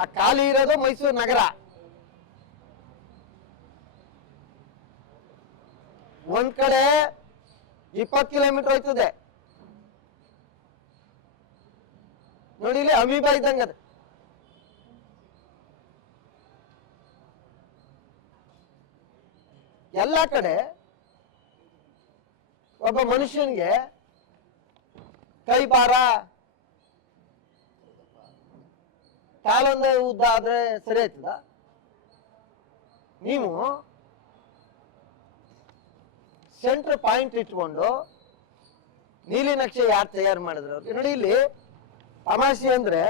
ಆ ಖಾಲಿ ಇರೋದು ಮೈಸೂರು ನಗರ. ಒಂದ್ ಕಡೆ 20 ಕಿಲೋಮೀಟರ್ ಹೋಯ್ತದೆ ನೋಡಿ, ಇಲ್ಲಿ ಅಮೀಬಾ ಇದ್ದಂಗ ಅದು. ಎಲ್ಲ ಕಡೆ ಒಬ್ಬ ಮನುಷ್ಯನಿಗೆ ಕೈ ಭಾರ, ಕಾಲೊಂದೇ ಉದ್ದ ಆದ್ರೆ ಸರಿ ಆಯ್ತದ? ನೀವು ಸೆಂಟ್ರ್ ಪಾಯಿಂಟ್ ಇಟ್ಕೊಂಡು ನೀಲಿ ನಕ್ಷೆ ಯಾರು ತಯಾರು ಮಾಡಿದ್ರು ಅವ್ರಿಗೆ ನೋಡಿ. ಇಲ್ಲಿ ತಮಾಷೆ ಅಂದ್ರೆ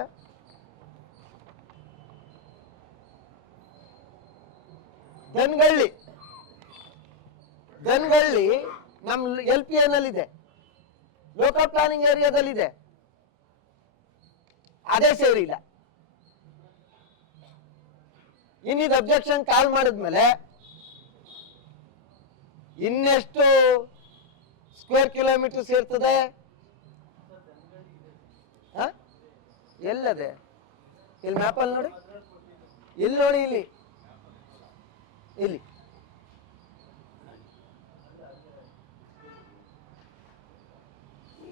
ದನ್ಗಳ್ಳಿ ನಮ್ LPA ನಲ್ಲಿದೆ, ಲೋಕಲ್ ಪ್ಲಾನಿಂಗ್ ಏರಿಯಾದಲ್ಲಿದೆ, ಅದೇ ಸೇರಿಲ್ಲ. ಇನ್ನಿದು ಅಬ್ಜೆಕ್ಷನ್ ಕಾಲ್ ಮಾಡಿದ್ಮೇಲೆ ಇನ್ನೆಷ್ಟು ಸ್ಕ್ವೇರ್ ಕಿಲೋಮೀಟರ್ ಸೇರ್ತದೆ? ಎಲ್ಲದೆ? ಇಲ್ಲಿ ಮ್ಯಾಪಲ್ಲಿ ನೋಡಿ, ಇಲ್ಲಿ ನೋಡಿ,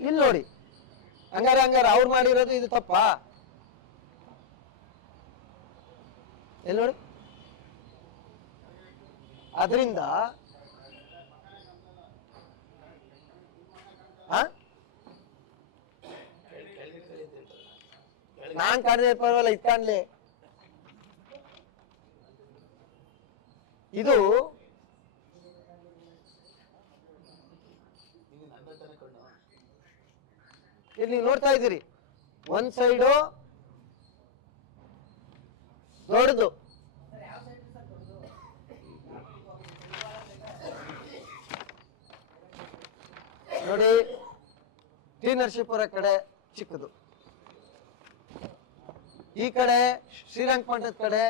ಇಲ್ಲಿ ನೋಡಿ. ಹಂಗಾರೆ ಅವ್ರು ಮಾಡಿರೋದು ಇದು ತಪ್ಪಾ? ಎಲ್ಲಿ ನೋಡಿ. ಅದರಿಂದ ನಾನ್ ಕಾಣಿದ್ರೆ ಪರವಾಗಿಲ್ಲ, ಇದು ಕಾಣ್ಲಿ. ಇದು ಇಲ್ಲಿ ನೋಡ್ತಾ ಇದ್ದೀರಿ, ಒಂದ್ ಸೈಡು ದೊಡ್ಡದು, ನೋಡಿ. ಟಿ ನರಸೀಪುರ ಕಡೆ ಚಿಕ್ಕದು, ಈ ಕಡೆ ಶ್ರೀರಂಗಪಟ್ಟಣದ ಕಡೆ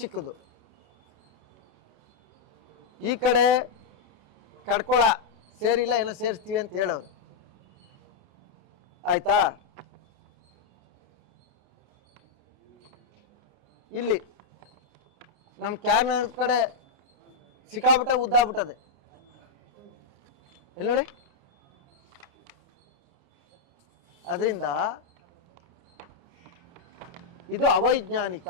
ಚಿಕ್ಕದು, ಈ ಕಡೆ ಕಡ್ಕೊಳ ಸೇರಿಲ್ಲ, ಏನೋ ಸೇರಿಸ್ತೀವಿ ಅಂತ ಹೇಳೋರು. ಆಯ್ತಾ? ಇಲ್ಲಿ ನಮ್ ಕ್ಯಾನ್ ಕಡೆ ಸಿಕ್ಕಾಬಿಟ್ಟೆ ಉದ್ದಾಗ್ಬಿಟ್ಟದೆ. ಎಲ್ಲಿ ನೋಡಿ. ಅದರಿಂದ ಇದು ಅವೈಜ್ಞಾನಿಕ.